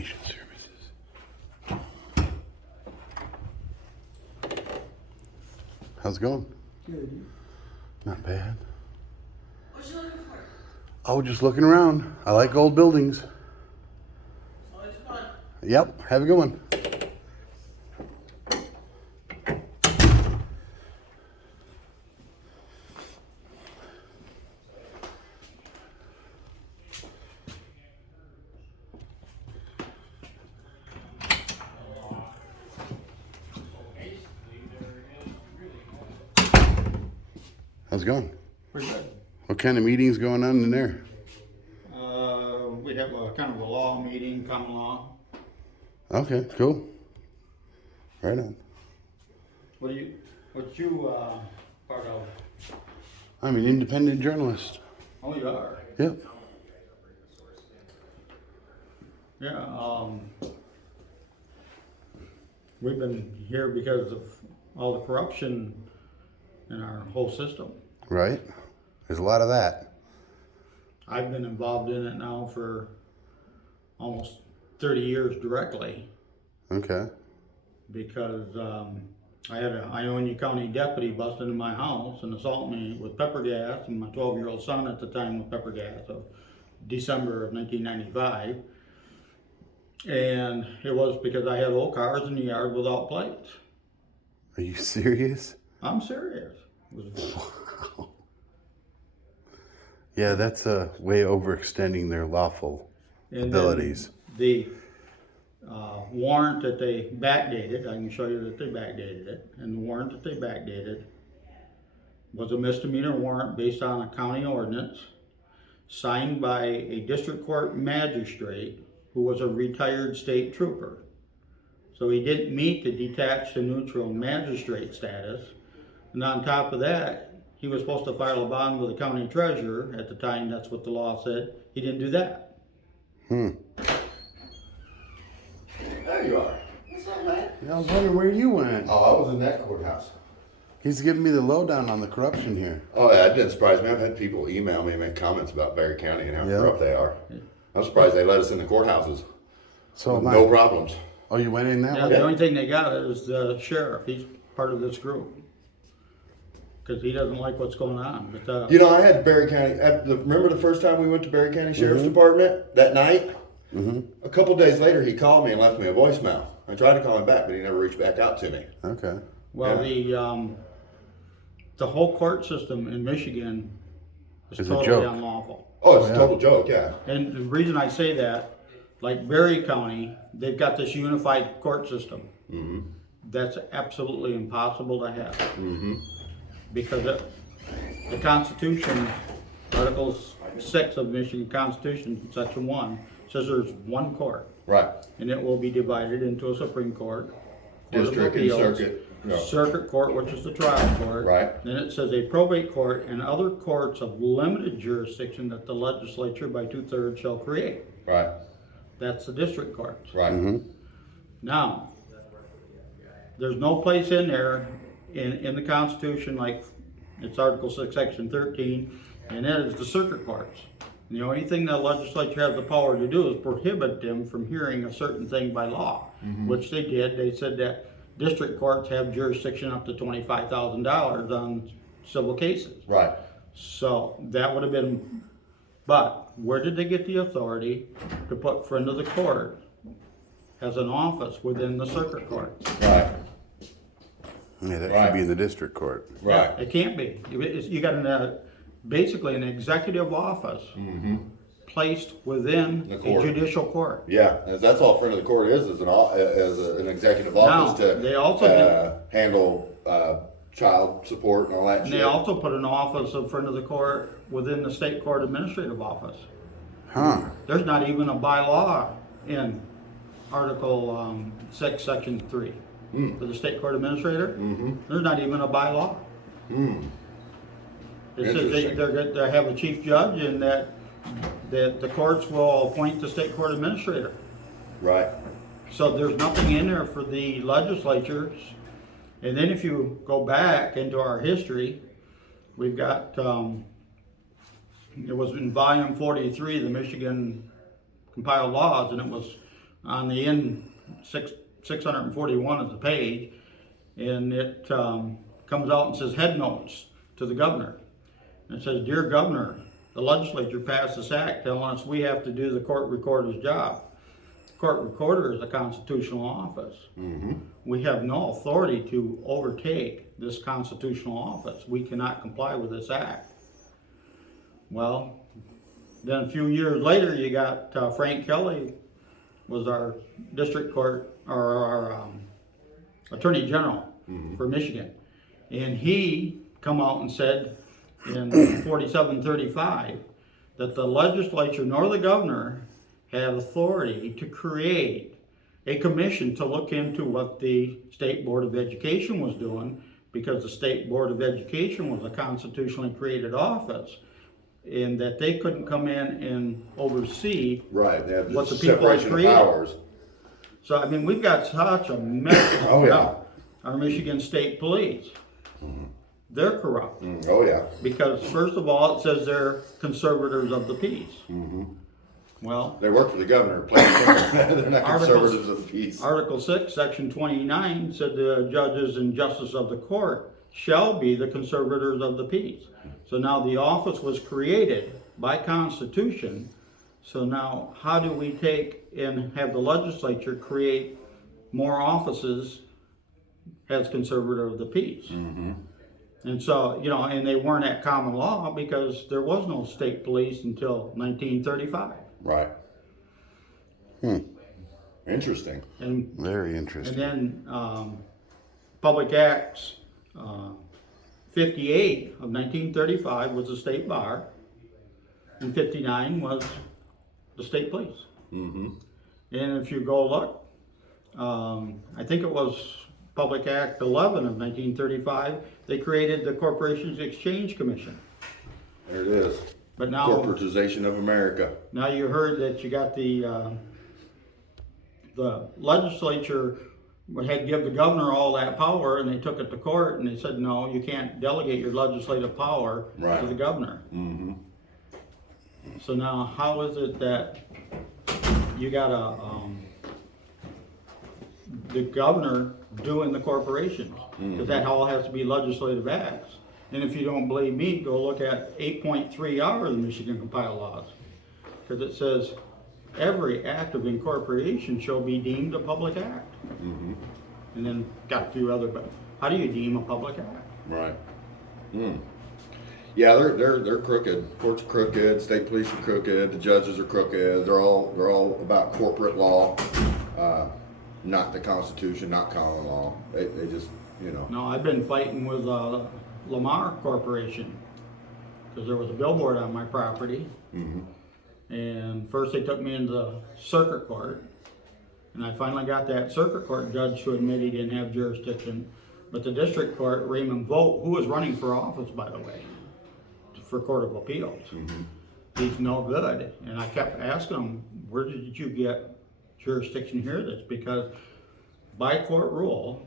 Education Services. How's it going? Good. Not bad. What you looking for? Oh, just looking around. I like old buildings. Always fun. Yep, have a good one. How's it going? Pretty good. What kind of meetings going on in there? We have a kind of a law meeting, common law. Okay, cool. Right on. What you part of? I'm an independent journalist. Oh, you are? Yep. Yeah, we've been here because of all the corruption in our whole system. Right. There's a lot of that. I've been involved in it now for almost 30 years directly Okay. because I had a Ionia County deputy bust into my house and assault me with pepper gas, and my 12-year-old son at the time with pepper gas of December of 1995. And it was because I had old cars in the yard without plates. Are you serious? I'm serious. It was- Yeah, that's way overextending their lawful and then abilities. The warrant that they backdated, I can show you that they backdated it, and the warrant that they backdated was a misdemeanor warrant based on a county ordinance signed by a district court magistrate who was a retired state trooper. So he didn't meet the detached and neutral magistrate status. And on top of that, he was supposed to file a bond with the county treasurer. At the time, that's what the law said. He didn't do that. Hmm. There you are. What's up, man? Yeah, I was wondering where you went. Oh, I was in that courthouse. He's giving me the lowdown on the corruption here. Oh, yeah, that didn't surprise me. I've had people email me and make comments about Berry County and how Yeah. corrupt they are. I'm surprised they let us in the courthouses. So with am no I. problems. Oh, you went in that Yeah, one? the only thing they got is the sheriff. He's part of this group. Because he doesn't like what's going on. But, You know, I had Berry County. Remember the first time we went to Berry County Sheriff's Department that night? Mm-hmm. A couple days later, he called me and left me a voicemail. I tried to call him back, but he never reached back out to me. Okay. well, Yeah. the whole court system in Michigan is It's a totally joke. unlawful. Oh, it's Oh, a yeah. total joke, yeah. And the reason I say that, like Berry County, they've got this unified court system. Mm-hmm. That's absolutely impossible to have. Mm-hmm. Because the Constitution, Article 6 of the Michigan Constitution, Section 1, says there's one court, Right. and it will be divided into a Supreme Court, Court of District and Appeals, circuit. No. Circuit Court, which is the trial court. Right. Then it says a probate court and other courts of limited jurisdiction that the legislature by 2/3 shall create. Right. That's the district courts. Right. Mm-hmm. Now, there's no place in there in the Constitution, like it's Article 6, Section 13, and that is the circuit courts. And the only thing the legislature has the power to do is prohibit them from hearing a certain thing by law, which they did. They said that district courts have jurisdiction up to $25,000 on civil cases. Right. So that would have been, but where did they get the authority to put friend of the court as an office within the circuit court? Right. Yeah, that Right. should be in the district court. Right. It can't be. You got basically an executive office placed within The a court. judicial court. Yeah, that's all friend of the court is an executive office Now, to they also handle child support and all that And shit. they also put an office of friend of the court within the state court administrative office. Huh. There's not even a bylaw in Article 6, Section 3 for the state court administrator. There's not even a bylaw. It says Interesting. they have a chief judge and that the courts will appoint the state court administrator. Right. So there's nothing in there for the legislatures. And then if you go back into our history, we've got, it was in volume 43 of the Michigan compiled laws, and it was on the end 641 of the page, and it comes out and says head notes to the governor. And it says, "Dear Governor, the legislature passed this act telling us we have to do the court recorder's job. The court recorder is a constitutional office. We have no authority to overtake this constitutional office. We cannot comply with this act." Well, then a few years later, you got Frank Kelly was our district court, or our attorney general for Michigan. And he come out and said in 4735 that the legislature nor the governor have authority to create a commission to look into what the State Board of Education was doing, because the State Board of Education was a constitutionally created office, and that they couldn't come in and oversee Right, they have what the the people had separation of created. powers. So, I mean, we've got such a mess. Oh, yeah. Now, our Michigan State Police, they're corrupt. Oh, yeah. Because first of all, it says they're conservators of the peace. Well, They work for the governor. They're not conservatives of the peace. Article 6, Section 29 said the judges and justices of the court shall be the conservators of the peace. So now the office was created by Constitution. So now how do we take and have the legislature create more offices as conservator of the peace? And so, you know, and they weren't at common law because there was no state police until 1935. Right. Interesting. And Very And interesting. then Public Acts 58 of 1935 was the state bar, and 59 was the state police. And if you go look, I think it was Public Act 11 of 1935, they created the Corporations Exchange Commission. There it is. But now, Corporatization of America. now you heard that you got the legislature had give the governor all that power, and they took it to court, and they said, no, you can't delegate your legislative power Right. to the governor. So now, how is it that you got the governor doing the corporations? Because that all has to be legislative acts. And if you don't believe me, go look at 8.3R of the Michigan Compiled Laws. Because it says, every act of incorporation shall be deemed a public act. And then got a few other, but how do you deem a public act? Right. Yeah, they're crooked. Courts are crooked. State police are crooked. The judges are crooked. They're all about corporate law, not the Constitution, not common law. They just, you know. No, I've been fighting with Lamar Corporation because there was a billboard on my property. And first they took me into the circuit court, and I finally got that circuit court judge to admit he didn't have jurisdiction. But the district court, Raymond Vogt, who was running for office, by the way, for Court of Appeals, he's no good. And I kept asking him, where did you get jurisdiction here? That's because by court rule,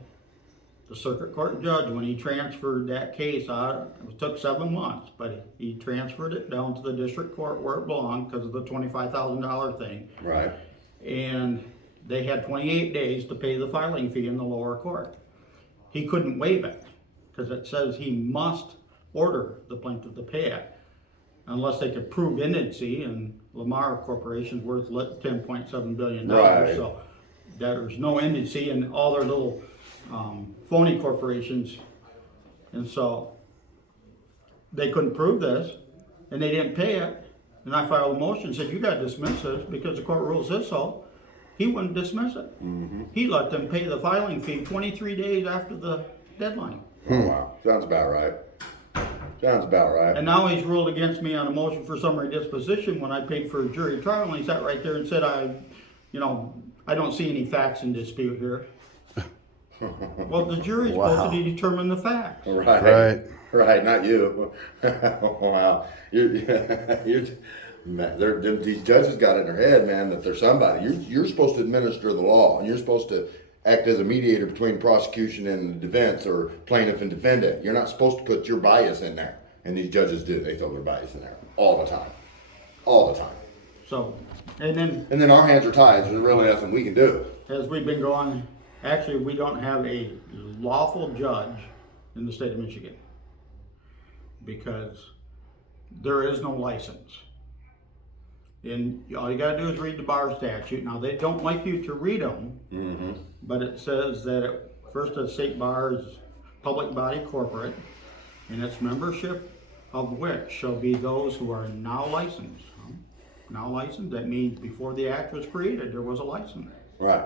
the circuit court judge, when he transferred that case out, it took 7 months, but he transferred it down to the district court where it belonged because of the $25,000 thing. Right. And they had 28 days to pay the filing fee in the lower court. He couldn't waive it because it says he must order the plaintiff to pay it unless they could prove indigency, and Lamar Corporation's worth $10.7 billion. Right. So there's no indigency in all their little phony corporations. And so they couldn't prove this, and they didn't pay it. And I filed a motion and said, you got to dismiss this because the court rule says so. He wouldn't dismiss it. He let them pay the filing fee 23 days after the deadline. Oh, wow. Sounds about right. Sounds about right. And now he's ruled against me on a motion for summary disposition when I paid for a jury trial, and he sat right there and said, I don't see any facts in dispute here. Well, the jury's supposed to determine the facts. Right, not you. Wow. These judges got it in their head, man, that they're somebody. You're supposed to administer the law, and you're supposed to act as a mediator between prosecution and the defense, or plaintiff and defendant. You're not supposed to put your bias in there. And these judges do. They throw their bias in there all the time. All the time. So, and then And then our hands are tied, there's really nothing we can do. as we've been going, actually, we don't have a lawful judge in the state of Michigan because there is no license. And all you gotta do is read the bar statute. Now, they don't like you to read them, but it says that first, a state bar is public body corporate, and its membership of which shall be those who are now licensed. Now licensed, that means before the act was created, there was a license. Right.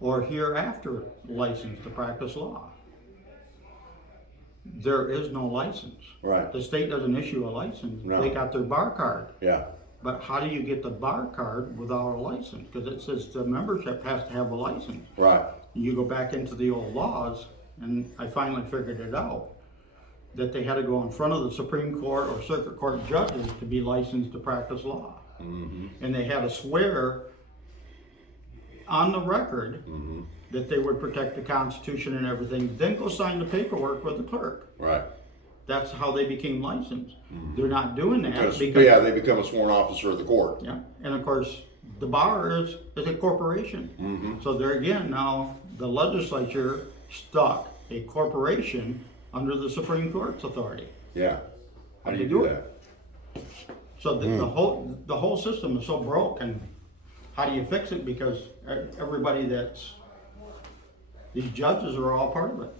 Or hereafter licensed to practice law. There is no license. Right. The state doesn't issue a license. No. They got their bar card. Yeah. But how do you get the bar card without a license? Because it says the membership has to have a license. Right. You go back into the old laws, and I finally figured it out, that they had to go in front of the Supreme Court or Circuit Court judges to be licensed to practice law. And they had to swear on the record that they would protect the Constitution and everything, then go sign the paperwork with the clerk. Right. That's how they became licensed. They're not doing that Because, because, yeah, they become a sworn officer of the court. yeah, and of course, the bar is a corporation. So there again, now the legislature stuck a corporation under the Supreme Court's authority. Yeah. How do you They do do that? So the whole system is so broke, and how do you fix it? Because everybody these judges are all part of it.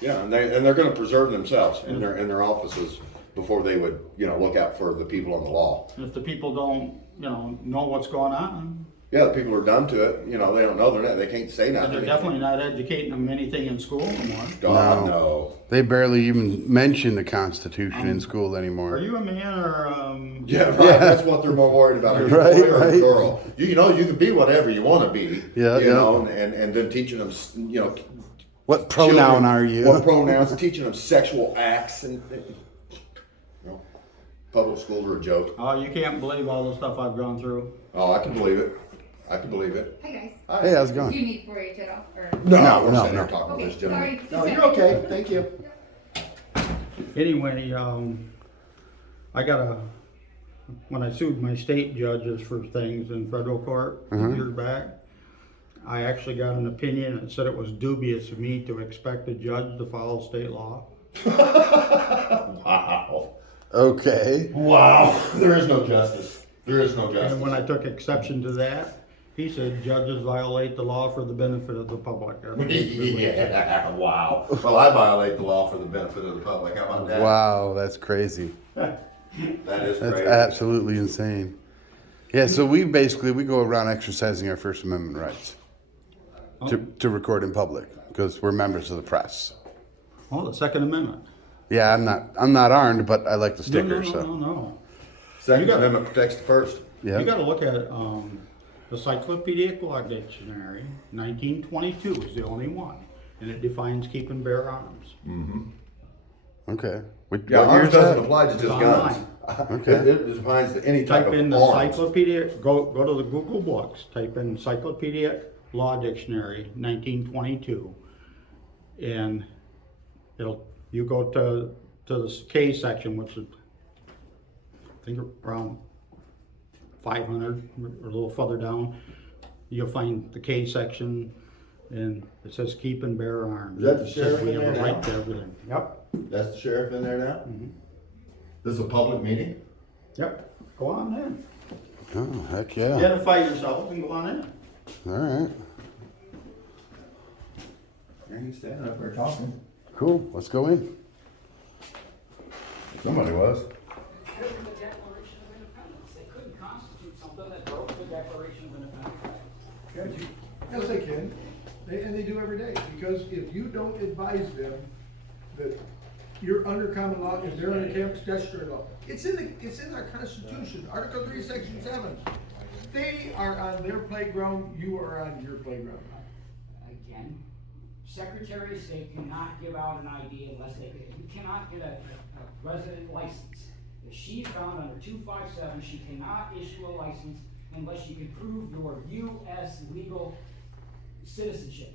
Yeah, and they're going to preserve themselves in their offices before they would, look out for the people on the law. And if the people don't, know what's going on, Yeah, the people are dumb to it. They don't know. They can't say and nothing. they're definitely not educating them anything in school anymore. God, no. They barely even mention the Constitution in school anymore. Are you a man or Yeah, right. That's what they're more worried about. Are you a Right, boy or a right. girl? You can be whatever you want to be. Yeah, And then teaching them, What pronoun children, are you? What pronouns? Teaching them sexual acts and. Public schools are a joke. Oh, you can't believe all the stuff I've gone through. Oh, I can believe it. I can believe it. Hi guys. Hey, how's it Do going? you need 4-H at all? Or? No, we're no, sitting there no. talking to Okay, this gentleman. sorry. No, you're okay. Thank you. Anyway, when I sued my state judges for things in federal court years back, I actually got an opinion that said it was dubious of me to expect a judge to follow state law. Wow. Okay. Wow. There is no justice. There is no justice. And when I took exception to that, he said judges violate the law for the benefit of the public. Yeah, wow. Well, I violate the law for the benefit of the public. How about that? Wow, that's crazy. That is That's crazy. absolutely insane. Yeah, so we go around exercising our First Amendment rights to record in public because we're members of the press. Oh, the Second Amendment. Yeah, I'm not armed, but I like the sticker. No. Second You got- Amendment protects the first. Yeah. You gotta look at, the Encyclopedic Law Dictionary, 1922 is the only one, and it defines keep and bear arms. Okay. What Yeah, year arms is doesn't that? apply to just It's guns. Okay. It defines any type Type of in the arms. encyclopedia, go to the Google books, type in Encyclopedic Law Dictionary, 1922, and you go to the K section, which is, I think around 500 or a little further down, you'll find the K section, and it says keep and bear arms. Is that the It says sheriff we in have a there right now? to everything. Yep. That's the sheriff in there now? This is a public meeting? Yep. Go on in. Oh, heck yeah. Identify yourself and go on in. All right. Yeah, he's standing up there talking. Cool. Let's go in. Somebody was. The Declaration of Independence. They couldn't constitute something that broke the Declaration of Independence. Yes, they can, and they do every day, because if you don't advise them that you're under common law, if they're under statutory law, it's in our Constitution, Article 3, Section 7. They are on their playground, you are on your playground. Again, Secretary of State cannot give out an ID unless you cannot get a resident license. If she's found under 257, she cannot issue a license unless she can prove your U.S. legal citizenship.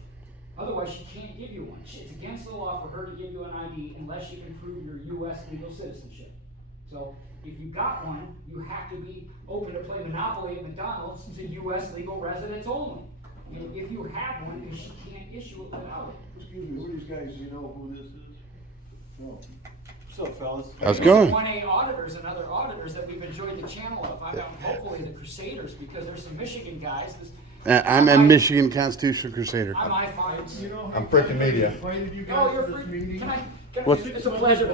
Otherwise, she can't give you one. It's against the law for her to give you an ID unless she can prove your U.S. legal citizenship. So if you got one, you have to be open to play Monopoly at McDonald's to US legal residents only. And if you have one, then she can't issue it without it. Excuse me, who are these guys, do you know who this is? No. What's up, fellas? How's it going? 1A auditors and other auditors that we've enjoyed the channel of. I'm hopefully the Crusaders, because there's some Michigan guys. I'm a Michigan Constitutional Crusader. I'm I-5s. You know, I'm freaking media. invited you Oh, guys you're to this free. meeting. Can I? What's- It's a pleasure.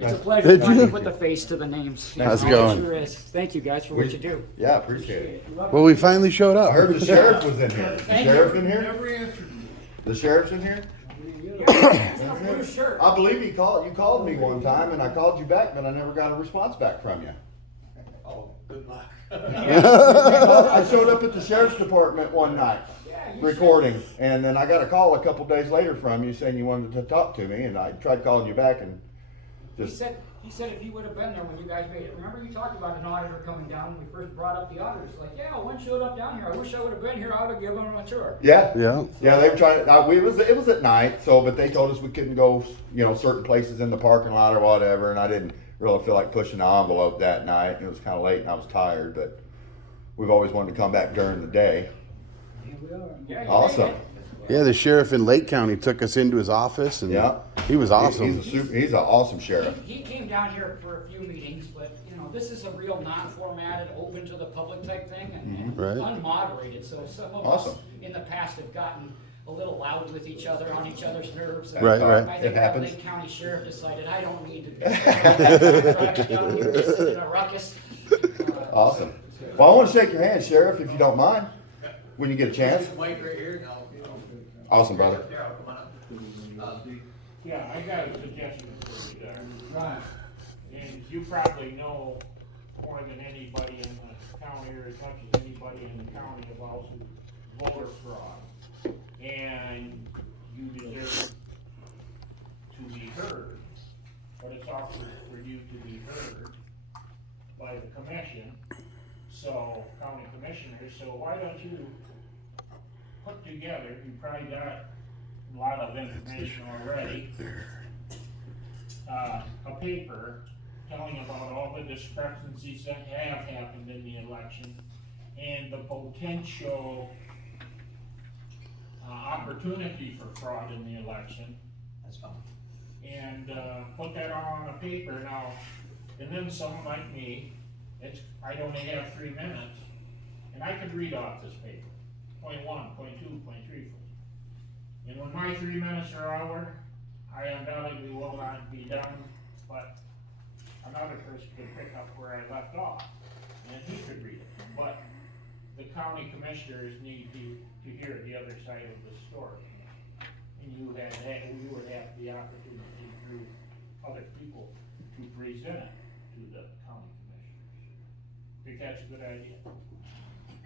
It's a pleasure Did to finally you? put the face to the names. How's it It going? sure is. Thank you guys for what you do. Yeah, appreciate it. Well, we finally showed up. I heard the sheriff was in here. The Thank you. sheriff in here? Never answered me. The sheriff's in here? It's a blue shirt. I believe you called me one time and I called you back, but I never got a response back from you. Oh, good luck. I showed up at the sheriff's department one night Yeah, you recording, and then I got a call a couple days later from you saying you wanted to talk to me, and I tried calling you back and just. He said if he would have been there when you guys made it. Remember you talked about an auditor coming down when we first brought up the auditors. Like, yeah, one showed up down here. I wish I would have been here. I would have given him a tour. Yeah. Yeah. Yeah, they were trying. It was at night, so but they told us we couldn't go, certain places in the parking lot or whatever, and I didn't really feel like pushing the envelope that night. And it was kind of late, and I was tired, but we've always wanted to come back during the day. Yeah, you Awesome. made it. Yeah, the sheriff in Lake County took us into his office, and Yeah. he was awesome. He's an awesome sheriff. He came down here for a few meetings, but this is a real non-formatted, open to the public type thing, and Right. unmoderated. So some of Awesome. us in the past have gotten a little loud with each other, on each other's nerves. And Right, right. I It think that happens. Lake County sheriff decided I don't need to be down here sitting in a ruckus. Awesome. Well, I want to shake your hand, Sheriff, if you don't mind, when you get a chance. Mike right here, now. Awesome, brother. There, I'll come on up. Yeah, I got a suggestion for you there. Right. And you probably know more than anybody in the county, or as much as anybody in the county, about voter fraud. And you deserve to be heard, but it's also for you to be heard by the commission. So, county commissioners, so why don't you put together, you probably got a lot of information already, a paper telling about all the discrepancies that have happened in the election and the potential opportunity for fraud in the election. That's fine. And put that all on a paper now, and then someone like me, I only have 3 minutes, and I could read off this paper. Point 1, point 2, point 3. And when my 3 minutes are over, I undoubtedly will not be done, but another person could pick up where I left off, and he could read it. But the county commissioners need to hear the other side of the story. And you would have the opportunity through other people to present it to the county commissioners. Think that's a good idea,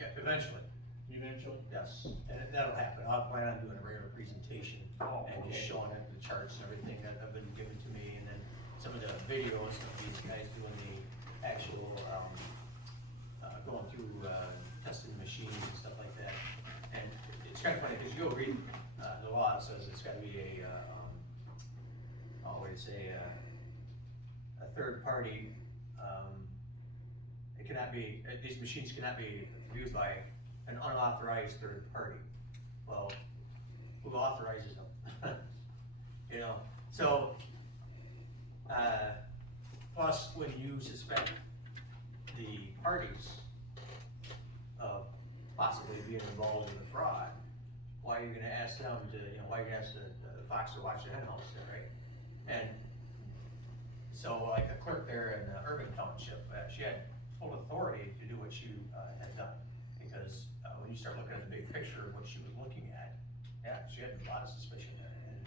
Yeah, eventually, eventually? yes, and that'll happen. I'll plan on doing a regular presentation Oh, and just okay. showing it, the charts and everything that have been given to me, and then some of the videos of these guys doing the actual, going through, testing the machines and stuff like that. And it's kind of funny, because you'll read, the law, it says it's gotta be a third party, it cannot be, these machines cannot be viewed by an unauthorized third party. Well, who authorizes them? So, plus, when you suspect the parties of possibly being involved in the fraud, why are you gonna ask them to, why are you gonna ask the fox to watch the hen house there, right? And so, like a clerk there in Irving Township, she had full authority to do what she had done, because when you start looking at the big picture of what she was looking at, yeah, she had a lot of suspicion there. And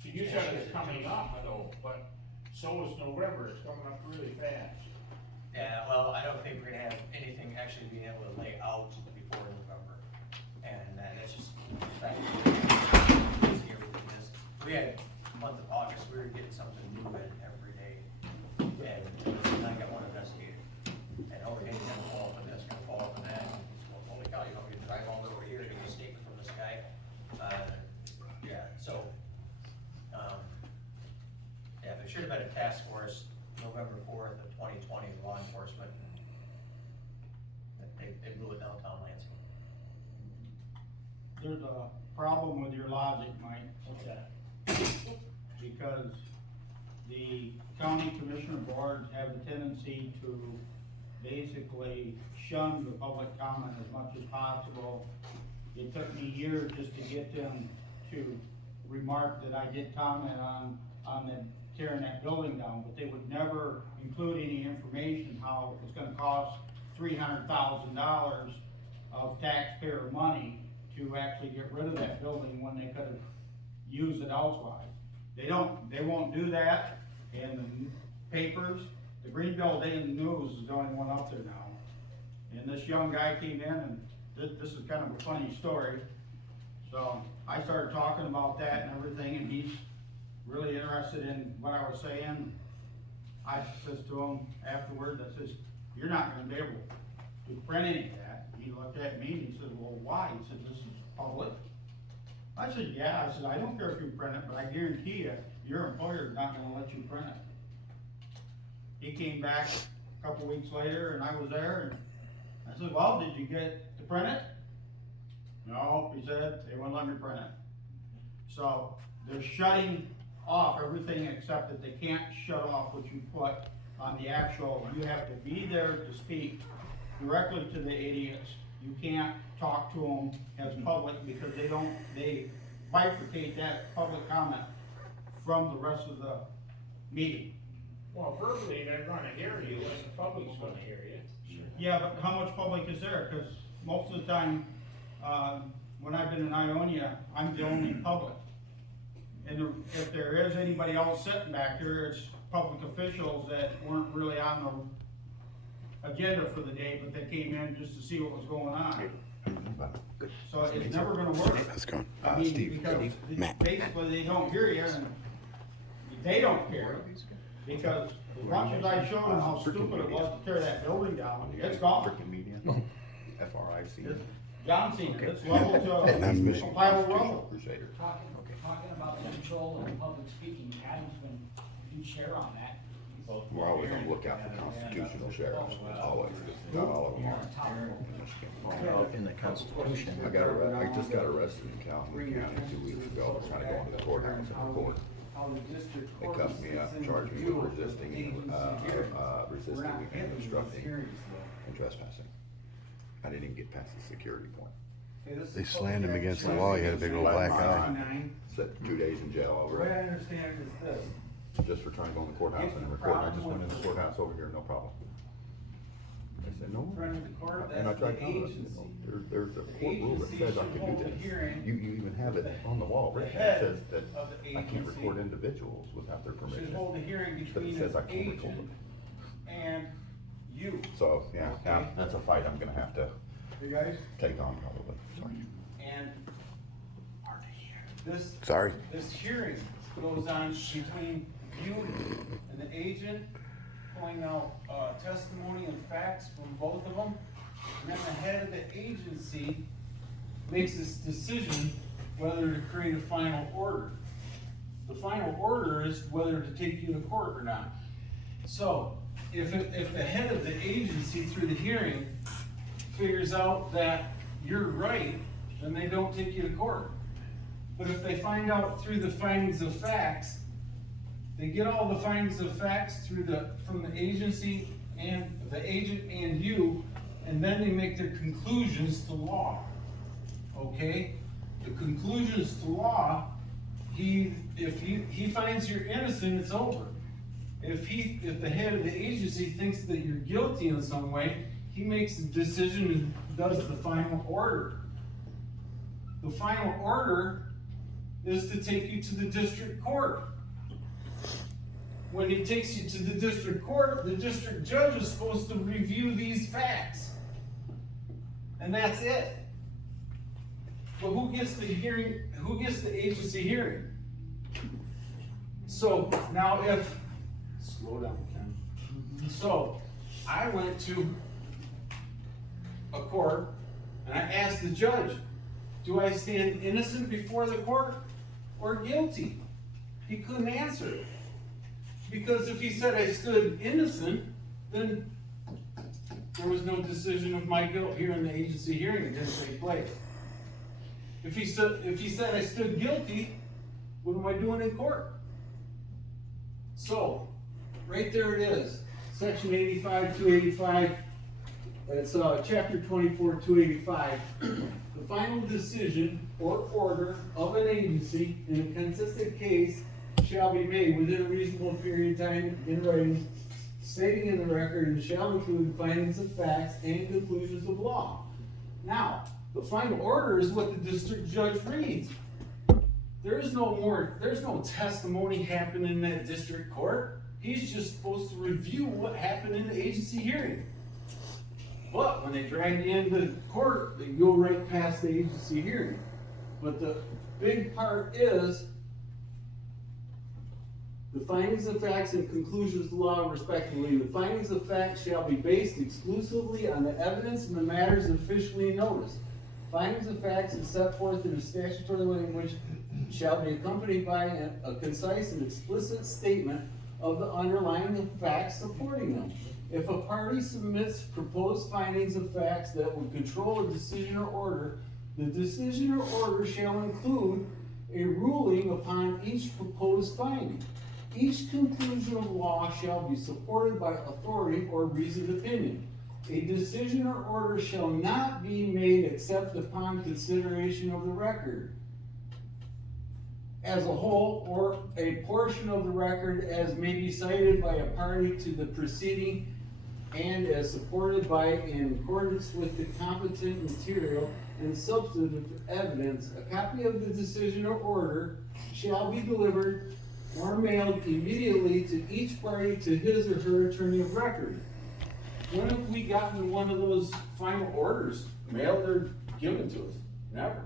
So you said it's coming up though, but so is November, it's coming up really fast. yeah, well, I don't think we're gonna have anything actually being able to lay out before November, and that's just easier with this. We had month of August, we were getting something new in every day, and I got one investigator, and anything gonna fall up in this, gonna fall up in that, and, well, holy cow, you know, we can drive all over here to get a statement from this guy. Yeah, so, yeah, there should have been a task force November 4th of 2020, law enforcement. They blew it downtown Lansing. There's a problem with your logic, Mike. What's that? Because the county commissioner boards have a tendency to basically shun the public comment as much as possible. It took me years just to get them to remark that I did comment on them tearing that building down, but they would never include any information how it was gonna cost $300,000 of taxpayer money to actually get rid of that building when they could have used it elsewise. They won't do that, and the papers, the Greenville Daily News is the only one up there now. And this young guy came in, and this is kind of a funny story. So I started talking about that and everything, and he's really interested in what I was saying. I says to him afterwards, I says, "You're not gonna be able to print any of that." He looked at me and he said, "Well, why?" He said, "This is public." I said, "Yeah." I said, "I don't care if you print it, but I guarantee you, your employer is not gonna let you print it." He came back a couple weeks later and I was there, and I said, "Well, did you get to print it?" "No," he said, "they wouldn't let me print it." So they're shutting off everything except that they can't shut off what you put on the actual, you have to be there to speak directly to the idiots. You can't talk to them as public because they bifurcate that public comment from the rest of the meeting. Well, verbally, they're gonna hear you, and the public's gonna hear you. Yeah, but how much public is there? Cause most of the time, when I've been in Ionia, I'm the only public. And if there is anybody else sitting back there, it's public officials that weren't really on the agenda for the day, but they came in just to see what was going on. So it's never gonna work. Let's go. I mean, Steve, because Matt. basically they don't hear you, and they don't care. Because as much as I showed them how stupid it was to tear that building down, it's gone. Freaking media. FRIC. John seen it, it's level And I'm to a pile of rubble. Crusaders. Talking about the control and public speaking, Adam's been a huge share on that. We're always gonna look out for constitutional sheriffs, always, 'cause not all of them are. In the Constitution. I just got arrested in Calhoun County 2 weeks ago, trying to go into the courthouse and record. They cuffed me up, charged me with resisting and obstructing and trespassing. I didn't even get past the security point. They slammed him against the wall. He had a big old black eye. Set 2 days in jail over What I it, understand is this. just for trying to go in the courthouse and record. I just went in the courthouse over here, no problem. They said, no. In front of the court, And I that's tried the telling them, agency. there's a court rule that Agency says I should can hold do the this. hearing. You even have it on the wall, The Rick, it head says that of the I can't agency record individuals without their permission. Should hold a hearing But between it says I an can record agent them. and you. So, yeah, Okay. that's a fight I'm gonna have to Hey, guys? take on probably, sorry. And this, Sorry. this hearing goes on between you and the agent, pulling out, testimony and facts from both of them. And then the head of the agency makes this decision whether to create a final order. The final order is whether to take you to court or not. So, if the head of the agency through the hearing figures out that you're right, then they don't take you to court. But if they find out through the findings of facts, they get all the findings of facts from the agency and the agent and you, and then they make their conclusions to law. Okay? The conclusions to law, if he finds you're innocent, it's over. If the head of the agency thinks that you're guilty in some way, he makes the decision and does the final order. The final order is to take you to the district court. When he takes you to the district court, the district judge is supposed to review these facts. And that's it. But who gets the hearing, who gets the agency hearing? So now slow down, Ken. So I went to a court and I asked the judge, do I stand innocent before the court or guilty? He couldn't answer. Because if he said I stood innocent, then there was no decision of my guilt here in the agency hearing, it didn't take place. If he said I stood guilty, what am I doing in court? So, right there it is, section 85, 285, it's chapter 24, 285. The final decision or order of an agency in a contested case shall be made within a reasonable period of time in writing, stating in the record, and shall include findings of facts and conclusions of law. Now, the final order is what the district judge reads. There's no testimony happening in that district court. He's just supposed to review what happened in the agency hearing. But when they drag you into court, they go right past the agency hearing. But the big part is the findings of facts and conclusions of law respectively. The findings of facts shall be based exclusively on the evidence and the matters officially noticed. Findings of facts as set forth in the statutory language shall be accompanied by a concise and explicit statement of the underlying facts supporting them. If a party submits proposed findings of facts that would control a decision or order, the decision or order shall include a ruling upon each proposed finding. Each conclusion of law shall be supported by authority or reasoned opinion. A decision or order shall not be made except upon consideration of the record as a whole or a portion of the record as may be cited by a party to the proceeding and as supported by in accordance with the competent material and substantive evidence. A copy of the decision or order shall be delivered or mailed immediately to each party to his or her attorney of record. When have we gotten one of those final orders mailed or given to us? Never.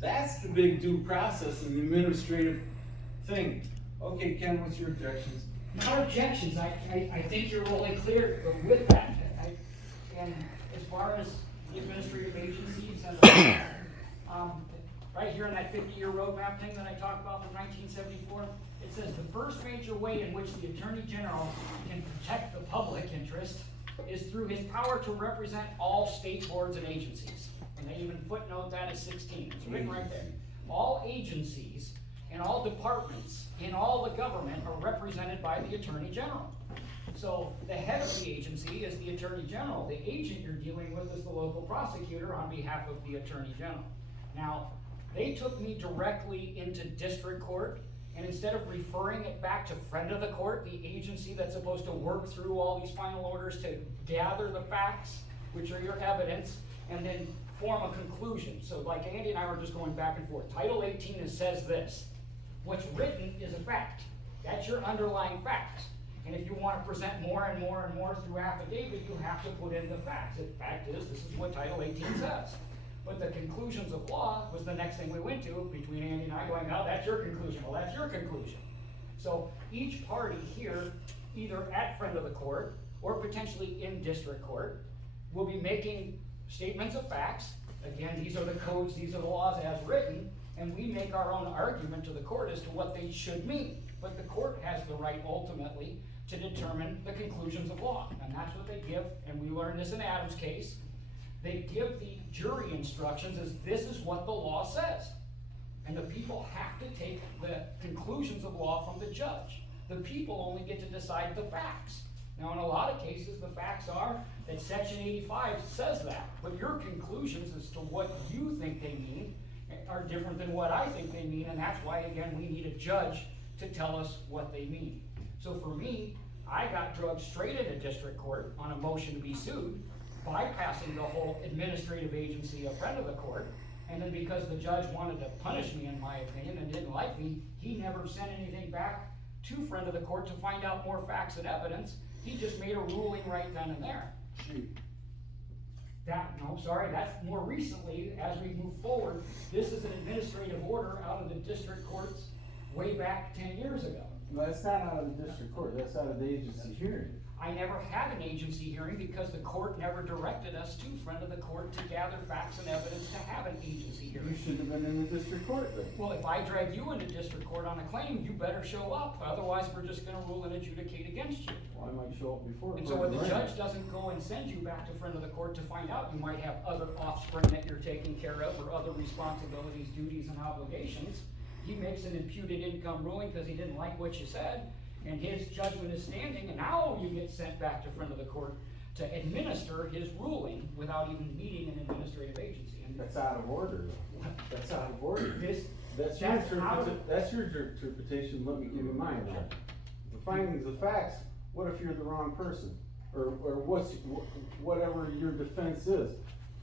That's the big due process in the administrative thing. Okay, Ken, what's your objections? No objections, I think you're really clear with that. And as far as the administrative agencies and right here in that 50-year roadmap thing that I talked about from 1974, it says the first major way in which the Attorney General can protect the public interest is through his power to represent all state boards and agencies. And they even footnote that as 16, it's written right there. All agencies and all departments in all the government are represented by the Attorney General. So the head of the agency is the Attorney General. The agent you're dealing with is the local prosecutor on behalf of the Attorney General. Now, they took me directly into district court, and instead of referring it back to friend of the court, the agency that's supposed to work through all these final orders to gather the facts, which are your evidence, and then form a conclusion. So like Andy and I were just going back and forth. Title 18 says this. What's written is a fact. That's your underlying facts. And if you want to present more and more and more through affidavit, you have to put in the facts. The fact is, this is what Title 18 says. But the conclusions of law was the next thing we went to, between Andy and I going, oh, that's your conclusion, well, that's your conclusion. So each party here, either at friend of the court or potentially in district court, will be making statements of facts. Again, these are the codes, these are the laws as written, and we make our own argument to the court as to what they should mean. But the court has the right ultimately to determine the conclusions of law, and that's what they give, and we learned this in Adam's case. They give the jury instructions as this is what the law says. And the people have to take the conclusions of law from the judge. The people only get to decide the facts. Now, in a lot of cases, the facts are that Section 85 says that, but your conclusions as to what you think they mean are different than what I think they mean, and that's why, again, we need a judge to tell us what they mean. So for me, I got drugged straight into district court on a motion to be sued, bypassing the whole administrative agency of friend of the court, and then because the judge wanted to punish me, in my opinion, and didn't like me, he never sent anything back to friend of the court to find out more facts and evidence. He just made a ruling right then and there. That's more recently, as we move forward. This is an administrative order out of the district courts way back 10 years ago. That's not out of the district court, that's out of the agency hearing. I never had an agency hearing because the court never directed us to friend of the court to gather facts and evidence to have an agency You hearing. should have been in the district court then. Well, if I drag you into district court on a claim, you better show up, otherwise we're just gonna rule and adjudicate against you. Well, I might show up before. And so when the judge doesn't go and send you back to friend of the court to find out, you might have other offspring that you're taking care of, or other responsibilities, duties, and obligations. He makes an imputed income ruling because he didn't like what you said, and his judgment is standing, and now you get sent back to friend of the court to administer his ruling without even meeting an administrative agency. And That's out of order though. That's out of order. that's out of- That's your interpretation, let me give you mine now. The findings of facts, what if you're the wrong person? Or whatever your defense is.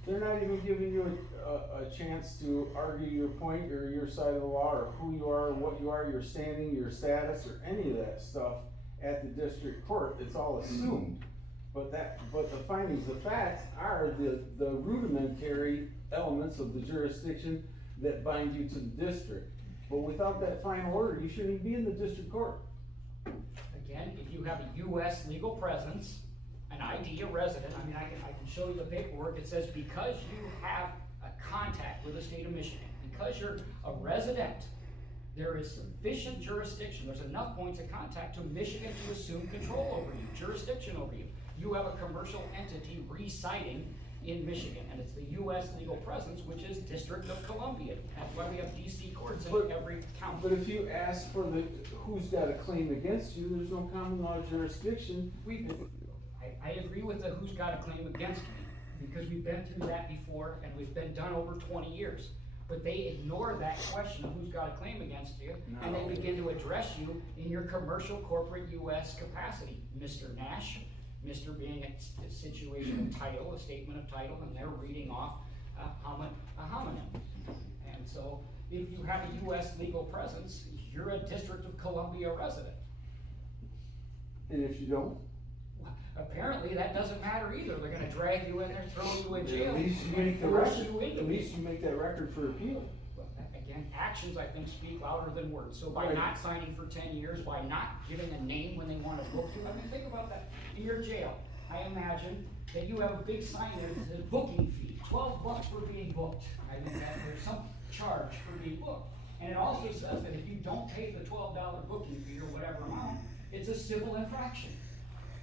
They're not even giving you a chance to argue your point or your side of the law or who you are, what you are, your standing, your status, or any of that stuff at the district court. It's all assumed. But the findings of facts are the rudimentary elements of the jurisdiction that bind you to the district. But without that final order, you shouldn't even be in the district court. Again, if you have a US legal presence, an ID, a resident, I mean, I can show you the paperwork, it says because you have a contact with the state of Michigan, because you're a resident, there is sufficient jurisdiction, there's enough points of contact to Michigan to assume control over you, jurisdiction over you. You have a commercial entity residing in Michigan, and it's the US legal presence, which is District of Columbia. That's why we have DC courts in every county. But if you ask for who's got a claim against you, there's no common law jurisdiction. I agree with the who's got a claim against me, because we've been through that before, and we've been done over 20 years. But they ignore that question of who's got a claim against you, and they begin to address you in your commercial corporate US capacity. Mr. Nash, Mr. being a situation of title, a statement of title, and they're reading off a homonym. And so, if you have a US legal presence, you're a District of Columbia resident. And if you don't? Apparently, that doesn't matter either. They're gonna drag you in there, throw you in jail, At least you and make the force record, you into at it. least you make that record for appeal. Again, actions, I think, speak louder than words. So by Right. not signing for 10 years, by not giving a name when they wanna book you, I mean, think about that. In your jail, I imagine that you have a big sign there that says booking fee, $12 for being booked. I mean, that there's some charge for being booked. And it also says that if you don't pay the $12 booking fee or whatever amount, it's a civil infraction.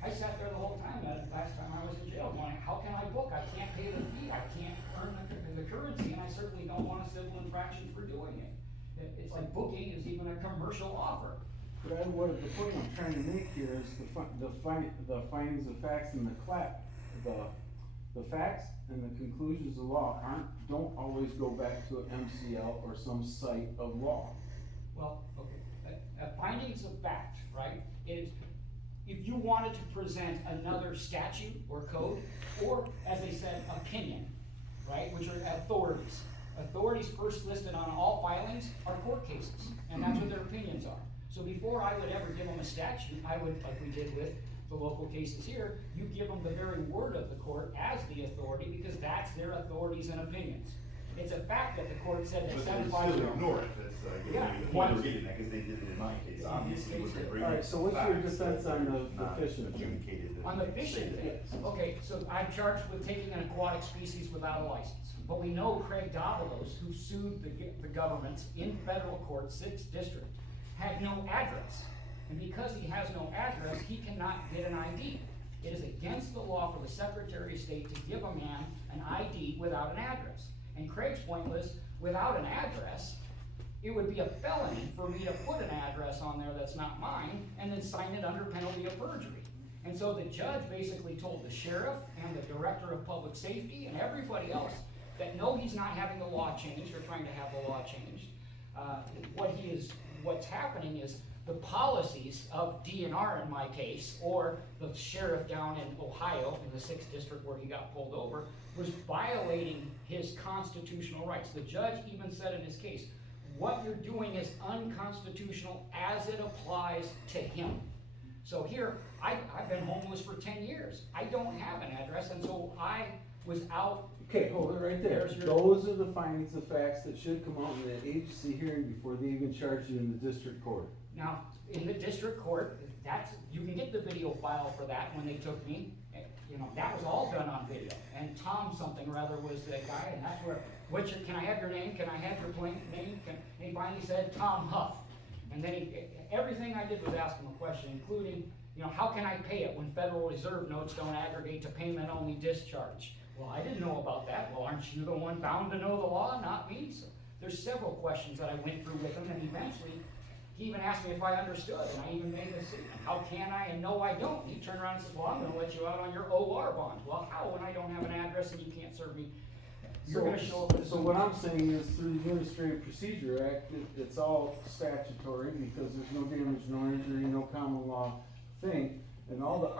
I sat there the whole time, that last time I was in jail, going, how can I book? I can't pay the fee, I can't earn the currency, and I certainly don't want a civil infraction for doing it. It's like booking is even a commercial offer. But the point I'm trying to make here is the findings of facts and the facts and the conclusions of law don't always go back to an MCL or some site of law. Well, okay, findings of fact, right, is if you wanted to present another statute or code, or as they said, opinion, right, which are authorities. Authorities first listed on all filings are court cases, and that's what their opinions are. So before I would ever give them a statute, I would, like we did with the local cases here, you give them the very word of the court as the authority, because that's their authorities and opinions. It's a fact that the court said that But they 750. still ignore it, that's, Yeah. the point we're getting at, because they did it in my case, obviously, was they bring. Alright, so what's your facts defense on the not fishing thing? adjudicated that On the they fishing say thing, that. okay, so I'm charged with taking an aquatic species without a license. But we know Craig Davalos, who sued the governments in federal court, 6th district, had no address. And because he has no address, he cannot get an ID. It is against the law for the Secretary of State to give a man an ID without an address. And Craig's point was, without an address, it would be a felony for me to put an address on there that's not mine, and then sign it under penalty of perjury. And so the judge basically told the sheriff and the director of public safety and everybody else that no, he's not having the law changed or trying to have the law changed. What's happening is the policies of DNR in my case, or the sheriff down in Ohio in the 6th district where he got pulled over, was violating his constitutional rights. The judge even said in his case, what you're doing is unconstitutional as it applies to him. So here, I've been homeless for 10 years. I don't have an address, and so I was out. Okay, hold it right there. Those are the findings of facts that should come out in the agency hearing before they even charge you in the district court. Now, in the district court, you can get the video file for that when they took me. You know, that was all done on video. And Tom something or other was the guy, and that's where, can I have your name? Can I have your name? And he finally said, Tom Huff. And then everything I did was ask him a question, including, you know, how can I pay it when Federal Reserve notes don't aggregate to payment-only discharge? Well, I didn't know about that. Well, aren't you the one bound to know the law, not me? So there's several questions that I went through with him, and eventually, he even asked me if I understood, and I even made a statement. How can I? And no, I don't. He turned around and says, well, I'm gonna let you out on your OR bond. Well, how when I don't have an address and you can't serve me? You're gonna show up. So what I'm saying is through the Administrative Procedure Act, it's all statutory because there's no damage, no injury, no common law thing. And all the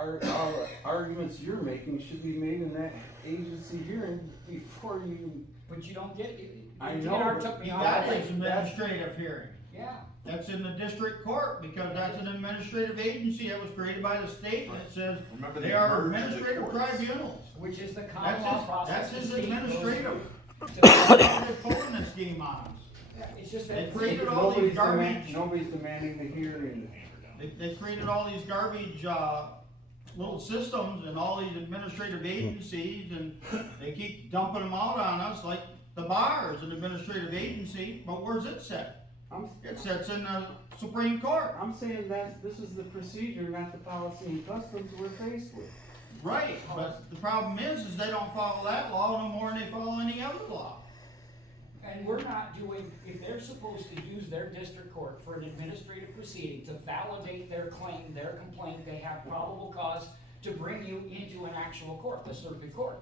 arguments you're making should be made in that agency hearing before you. But you don't get it. I know. Took me on That's that. an administrative hearing. Yeah. That's in the district court, because that's an administrative agency that was created by the state, and it says Remember, they they are merged the administrative courts. tribunals. Which is the common law That's process. his the state goes administrative. through. They're pulling this game on us. Yeah, it's just They that. created all these garbage, Nobody's demanding the hearing. they created all these garbage, little systems and all these administrative agencies, and they keep dumping them out on us, like the bar is an administrative agency, but where's it set? It sits in the Supreme Court. I'm saying that this is the procedure, not the policy and customs we're faced with. Right, but the problem is they don't follow that law no more than they follow any other law. And we're not doing, if they're supposed to use their district court for an administrative proceeding to validate their claim, their complaint, they have probable cause to bring you into an actual court, the circuit court.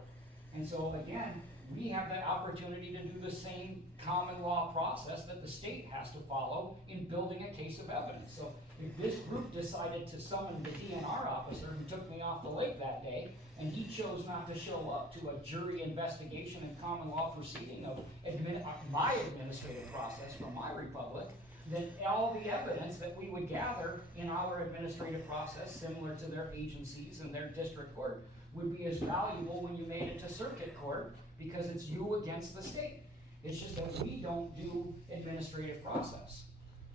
And so again, we have that opportunity to do the same common law process that the state has to follow in building a case of evidence. So if this group decided to summon the DNR officer who took me off the lake that day, and he chose not to show up to a jury investigation and common law proceeding of my administrative process from my republic, then all the evidence that we would gather in our administrative process, similar to their agencies and their district court, would be as valuable when you made it to circuit court, because it's you against the state. It's just that we don't do administrative process.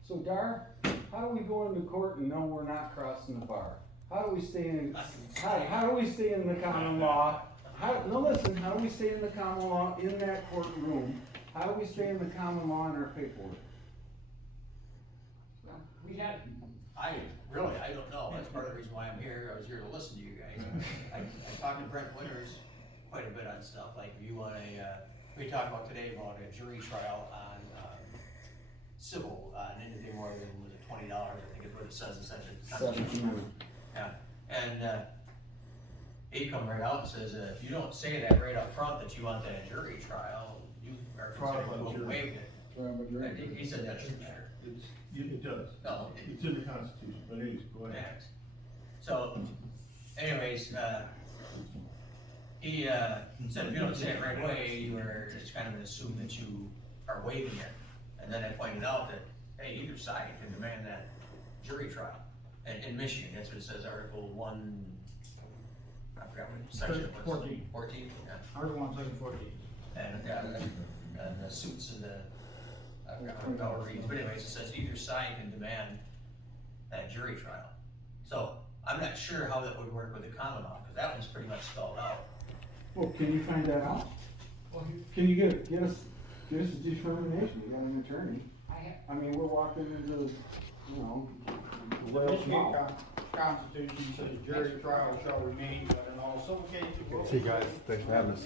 So Dar, how do we go into court and know we're not crossing the bar? How do we stay in, how do we stay in the common law? How do we stay in the common law in that courtroom? How do we stay in the common law in our paperwork? Well, we had, I don't know, that's part of the reason why I'm here, I was here to listen to you guys. I talked to Brent Winters quite a bit on stuff, like if you want we talked about today about a jury trial on, civil, anything more than, was it $20, I think is what it says essentially. Yeah, and, he come right out and says, if you don't say that right up front that you want that jury trial, you are considered to waive it. And he said that shouldn't matter. It does. No. It's in the Constitution, but anyways, go ahead. Yeah. So, anyways, he said if you don't say it right away, you are just kind of assume that you are waiving it. And then I pointed out that, hey, either side can demand that jury trial. And in Michigan, that's what it says, Article 1, I forgot what section it was. 14. 14, yeah. Article 1, Section 14. And the suits in the, I forgot how it reads, but anyways, it says either side can demand that jury trial. So, I'm not sure how that would work with the common law, because that one's pretty much spelled out. Well, can you find that out? Can you get us a determination? You got an attorney. I mean, we're walking into, you know, The whale's Michigan mouth. Constitution says jury trial shall remain, but in all civil cases. See you guys, thanks for having us.